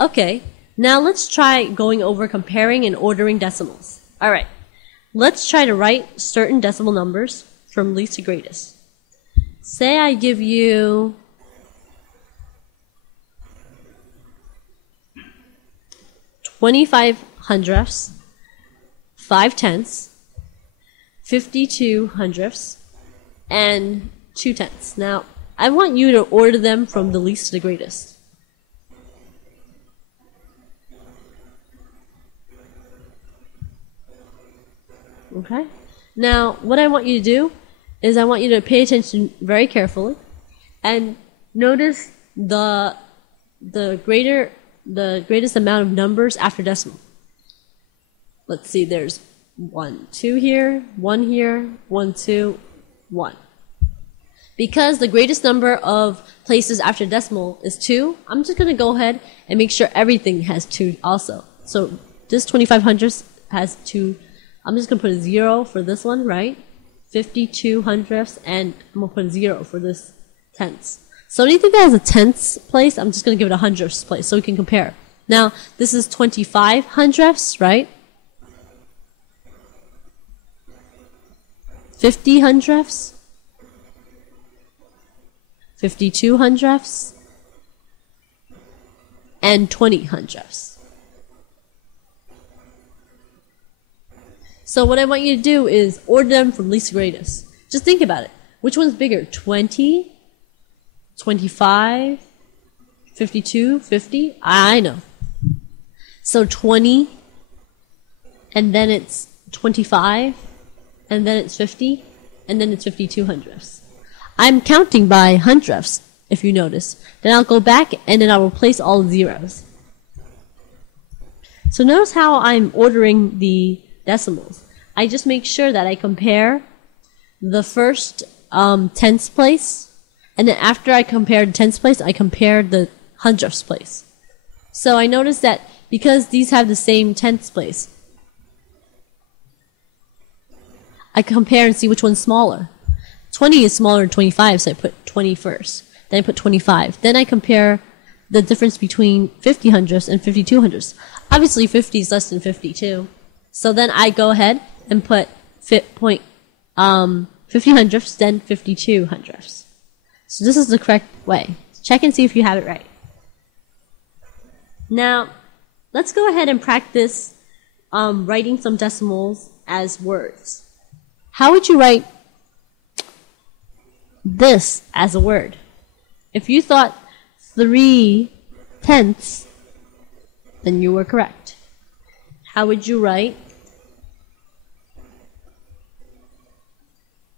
Okay, now let's try going over comparing and ordering decimals. Alright, let's try to write certain decimal numbers from least to greatest. Say I give you 25 hundredths, 5 tenths, 52 hundredths, and 2 tenths. Now, I want you to order them from the least to the greatest. Okay? Now, what I want you to do is I want you to pay attention very carefully and notice the greatest amount of numbers after decimal. Let's see, there's 1, 2 here, 1 here, 1, 2, 1. Because the greatest number of places after decimal is 2, I'm just going to go ahead and make sure everything has 2 also. So this 25 hundredths has 2. I'm just going to put a 0 for this one, right? 52 hundredths, and I'm going to put a 0 for this tenths. So anything that has a tenths place, I'm just going to give it a hundredths place so we can compare. Now, this is 25 hundredths, right? 50 hundredths, 52 hundredths, and 20 hundredths. So what I want you to do is order them from least to greatest. Just think about it. Which one's bigger? 20, 25, 52, 50? I know. So 20, and then it's 25, and then it's 50, and then it's 52 hundredths. I'm counting by hundredths, if you notice. Then I'll go back, and then I'll replace all the zeros. So notice how I'm ordering the decimals. I just make sure that I compare the first tenths place, and then after I compare the tenths place, I compare the hundredths place. So I noticed that because these have the same tenths place, I compare and see which one's smaller. 20 is smaller than 25, so I put 20 first. Then I put 25. Then I compare the difference between 50 hundredths and 52 hundredths. Obviously 50 is less than 52. So then I go ahead and put 50 hundredths, then 52 hundredths. So this is the correct way. Check and see if you have it right. Now, let's go ahead and practice writing some decimals as words. How would you write this as a word? If you thought 3 tenths, then you were correct. How would you write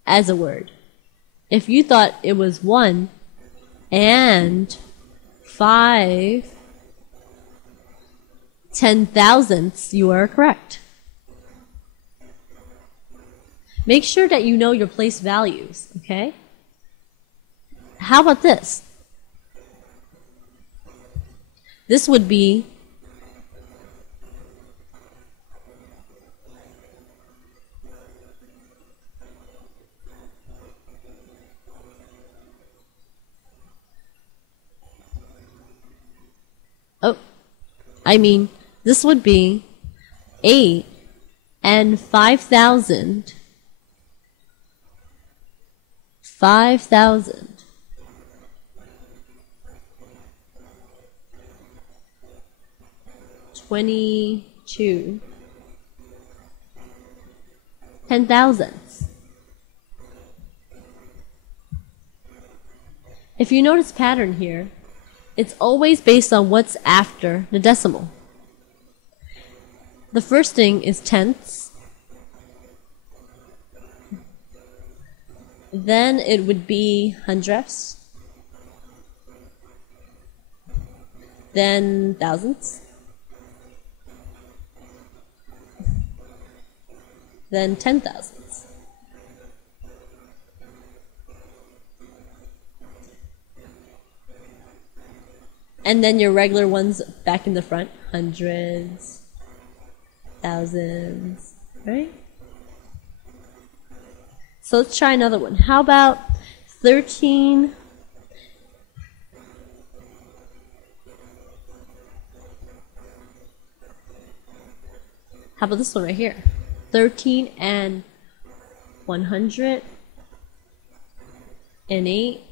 as a word? If you thought it was 1 and 5 10,000ths, you are correct. Make sure that you know your place values, okay? How about this? This would be this would be 8 and 5,000. 5,000. $22. 10,000. If you notice pattern here, it's always based on what's after the decimal. The first thing is tenths. Then it would be hundredths. Then thousandths. Then 10,000ths. And then your regular ones back in the front. Hundreds. Thousands. Right? So let's try another one. How about 13 How about this one right here? 13 and 108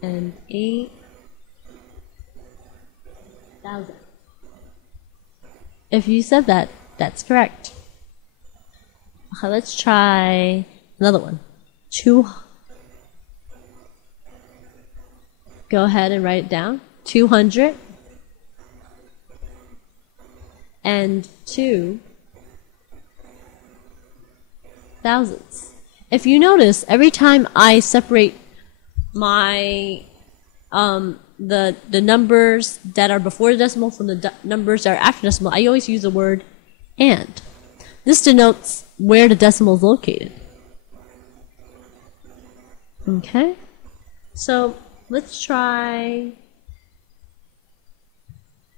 and 8,000. If you said that, that's correct. Okay, let's try another one. Go ahead and write it down. 200 and 2 thousands. If you notice, every time I separate my the numbers that are before the decimal from the numbers that are after decimal, I always use the word and. This denotes where the decimal is located. Okay, so let's try.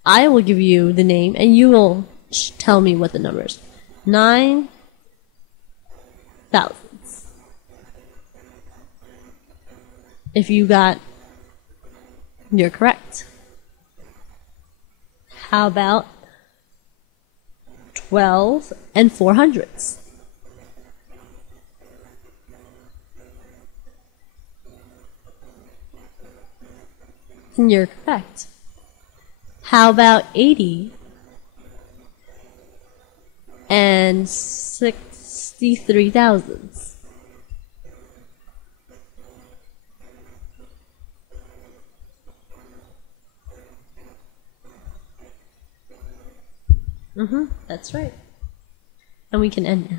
I will give you the name and you will tell me what the number is. 9,000. If you got, you're correct. How about 12 and 400ths? And you're correct. How about 80 and 63 thousandths? That's right. And we can end now.